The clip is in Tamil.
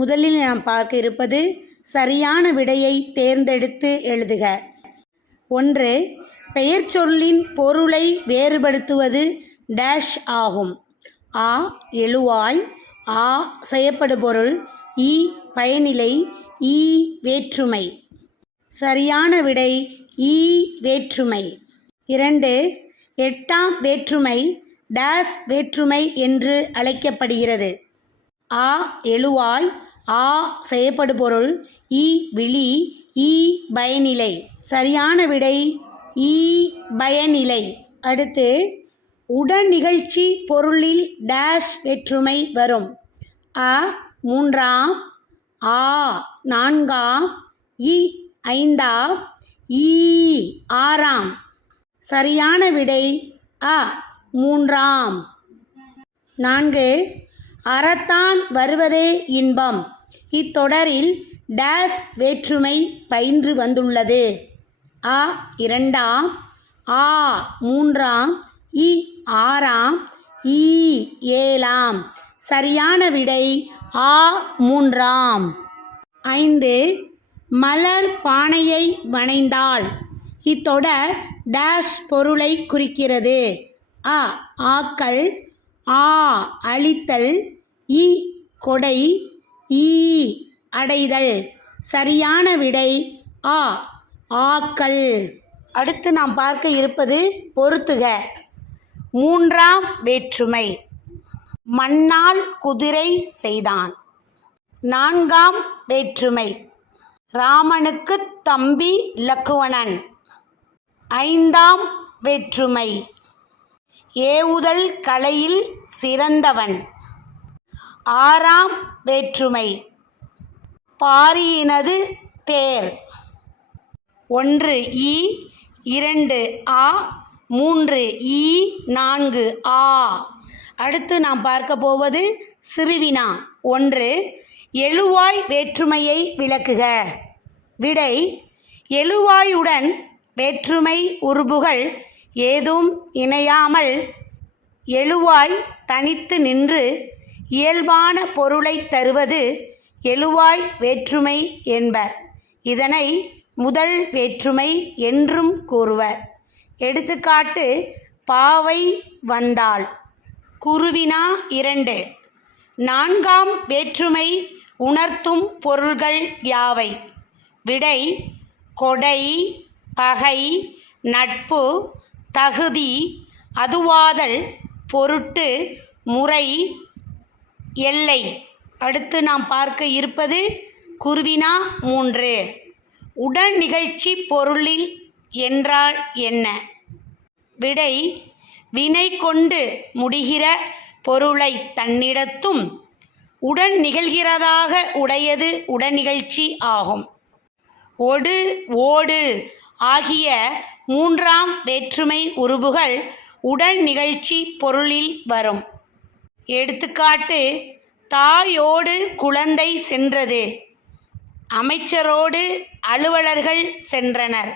முதலில் நாம் பார்க்க இருப்பது சரியான விடையை தேர்ந்தெடுத்து எழுதுக. 1. பெயர்ச்சொல்லின் பொருளை வேறுபடுத்துவது டேஷ் ஆகும். ஆ எழுவாய், ஆ செயப்படுபொருள், ஈ பயனிலை, ஈ வேற்றுமை. சரியான விடை ஈ வேற்றுமை. 2. 8ஆம் வேற்றுமை டேஸ் வேற்றுமை என்று அழைக்கப்படுகிறது. ஆ எழுவாய், ஆ செயப்படுபொருள், ஈ விழி, ஈ பயனிலை. சரியான விடை ஈ பயனிலை. அடுத்து உடனிகழ்ச்சி பொருளில் டேஷ் வேற்றுமை வரும். அ 3ஆம், ஆ 4ஆம், இ 5ஆம், ஈ 6ஆம். சரியான விடை அ 3ஆம். 4. அறத்தான் வருவதே இன்பம். இத்தொடரில் டேஸ் வேற்றுமை பயின்று வந்துள்ளது. அ 2ஆம், ஆ 3ஆம், இ 6ஆம், ஈ 7ஆம். சரியான விடை ஆ 3ஆம். 5. மலர் பானையை வனைந்தாள். இத்தொடர் டேஷ் பொருளை குறிக்கிறது. அ ஆக்கல், ஆ அழித்தல், இ கொடை, ஈ அடைதல். சரியான விடை ஆ ஆக்கல். அடுத்து நாம் பார்க்க இருப்பது பொறுத்துக. 3ஆம் வேற்றுமை மண்ணால் குதிரை செய்தான். 4ஆம் வேற்றுமை ராமனுக்கு தம்பி லக்குவணன். 5ஆம் வேற்றுமை ஏவுதல் கலையில் சிறந்தவன். 6ஆம் வேற்றுமை பாரியினது தேர். 1 ஈ, 2 ஆ, 3 ஈ, 4 ஆ. அடுத்து நாம் பார்க்க போவது சிறுவினா. 1. எழுவாய் வேற்றுமையை விளக்குக. விடை எழுவாயுடன் வேற்றுமை உருபுகள் ஏதும் இணையாமல் எழுவாய் தனித்து நின்று இயல்பான பொருளை தருவது எழுவாய் வேற்றுமை என்பர். இதனை முதல் வேற்றுமை என்றும் கூறுவர். எடுத்துக்காட்டு பாவை வந்தாள். குருவினா 2. 4ஆம் வேற்றுமை உணர்த்தும் பொருள்கள் யாவை? விடை கொடை, பகை, நட்பு, தகுதி, அதுவாதல், பொருட்டு, முறை, எல்லை. அடுத்து நாம் பார்க்க இருப்பது குருவினா 3. உடன் நிகழ்ச்சி பொருளில் என்றால் என்ன? விடை வினை கொண்டு முடிகிற பொருளை தன்னிடத்தும் உடன் நிகழ்கிறதாக உடையது உடனிகழ்ச்சி ஆகும். ஒடு, ஓடு ஆகிய 3ஆம் வேற்றுமை உருபுகள் உடன் நிகழ்ச்சி பொருளில் வரும். எடுத்துக்காட்டு தாயோடு குழந்தை சென்றது. அமைச்சரோடு அலுவலர்கள் சென்றனர்.